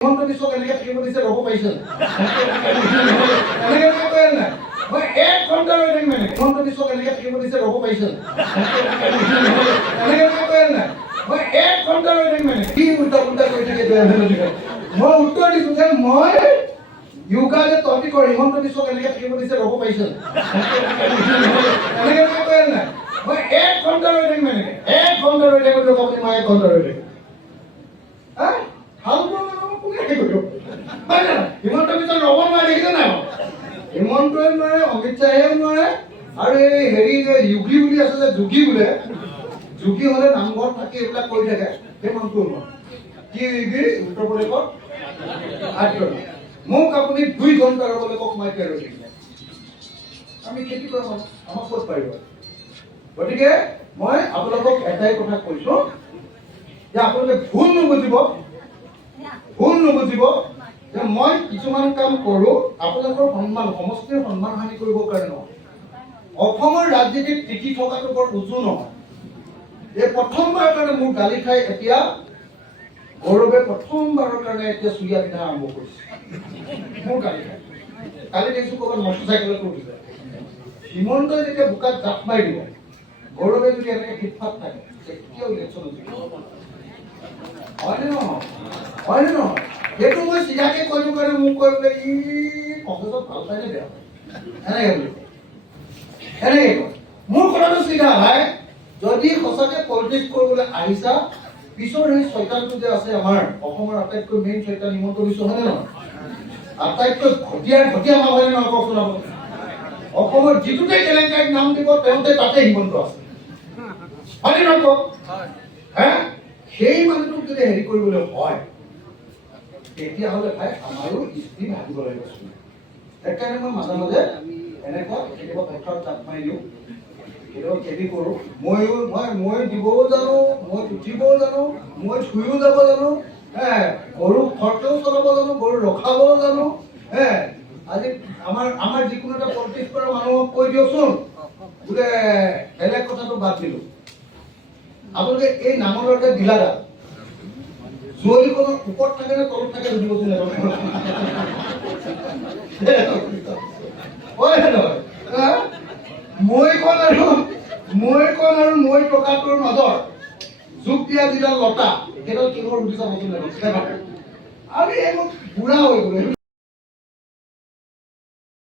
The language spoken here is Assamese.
হিমন্ত বিশ্বক এনেকৈ থাকিব দিছে ৰ'ব পাৰিছে এনেকৈ কয় নাই মই 1 ঘণ্টা ৰৈ থাকিম মানে হিমন্ত বিশ্বক এনেকৈ থাকিব দিছে ৰ'ব পাৰিছে এনেকৈ কয় নাই মই 1 ঘণ্টা ৰৈ থাকিম মানে কি উল্টা উল্টা কৰি থাকে মই উত্তৰ দিছোঁ যে মই য়োগা যে তহঁতি কৰ হিমন্ত বিশ্বক এনেকৈ থাকিব দিছে ৰ'ব পাৰিছে এনেকৈ কয় নাই মই 1 ঘণ্টা ৰৈ থাকিম মানে 1 ঘণ্টা ৰৈ থাকিব দিয়ক আপুনি মই 1 ঘণ্টা ৰৈ থাকিম হিমন্ত বিশ্ব ৰ'ব নোৱাৰে দেখিছে নাই হিমন্তই নোৱাৰে অমিত শ্বাহেও নোৱাৰে আৰু এই হেৰি যে যোগী বুলি আছে যে যোগী বোলে যোগী হ'লে নামঘৰত থাকি এইবিলাক কৰি থাকে সেই মানুহটো নোৱাৰে কি উত্তৰ প্ৰদেশত মোক আপুনি 2 ঘণ্টা ৰ'বলৈ কওক মই এতিয়া ৰৈ থাকিম আমি খেতি কৰা মানুহ আমাক ক'ত পাৰিব গতিকে মই আপোনালোকক এটাই কথা কৈছো যে আপোনালোকে ভুল নুবুজিব যে মই কিছুমান কাম কৰোঁ আপোনালোকৰ সন্মান সমষ্টিৰ সন্মান হানি কৰিবৰ কাৰণে নহয় অসমৰ ৰাজনীতিত টিকি থকাটো বৰ উজু নহয় এই প্ৰথমবাৰৰ কাৰণে মোৰ গালি খাই এতিয়া গৌৰৱে প্ৰথমবাৰৰ কাৰণে এতিয়া চুৰিয়া পিন্ধা আৰম্ভ কৰিছে মোৰ গালি খাই কালি দেখিছোঁ ক'ৰবাত মটৰচাইকেলত উঠিছে হিমন্তই যেতিয়া বোকাত জাপ মাৰি দিব গৌৰৱে যদি এনেকৈ ফিটফাট থাকে কেতিয়াও ইলেকশ্যন হয়নে নহয় সেইটো মই চিধাকে কৈ দিওঁ কাৰণে মোক কৈ বোলে ই কংগ্ৰেছত ভাল পায়নে বেয়া এনেকৈ বুলি এনেকৈ কয় মোৰ কথাটো চিধা ভাই যদি সঁচাকে পলিটিক্স কৰিবলৈ আহিছা পিছৰ সেই চৈতানটো যে আছে আমাৰ অসমৰ আটাইতকৈ মেইন চৈতান হিমন্ত বিশ্ব হয়নে নহয় আটাইতকৈ ঘটীয়া মাল হয়নে নহয় কওকচোন আপুনি অসমৰ যিটোতে কেলেংকাৰীত নাম দিব তেওঁতে তাতে হিমন্ত আছে হয়নে নহয় কওক সেই মানুহটোক যদি হেৰি কৰিবলৈ হয় তেতিয়াহ'লে ভাই আমাৰো স্থিতি ভাবিব লাগিব সেইকাৰণে মই মাজে মাজে এনেকুৱা কেতিয়াবা পথাৰত জাপ মাৰি দিওঁ কেতিয়াবা খেতি কৰোঁ মই দিবও জানো মই উঠিবও জানো মই শুইও যাব জানো গৰু ঘৰতেও চলাব জানো গৰু ৰখাবও জানো আজি আমাৰ যিকোনো এটা পলিটিক্স কৰা মানুহক কৈ দিয়কচোন বোলে বেলেগ কথাটো বাদ দিলোঁ আপোনালোকে এই নাঙলতে দিলাদা জুৱলিখনৰ ওপৰত থাকে নে তলত থাকে সুধিবচোন মৈখন আৰু মৈ টকাটোৰ মাজৰ যোগ দিয়া যিডাল লতা সেইডাল কিহৰ সুধি চাবচোন আমি এইবোৰ বুঢ়া হৈ গ'লো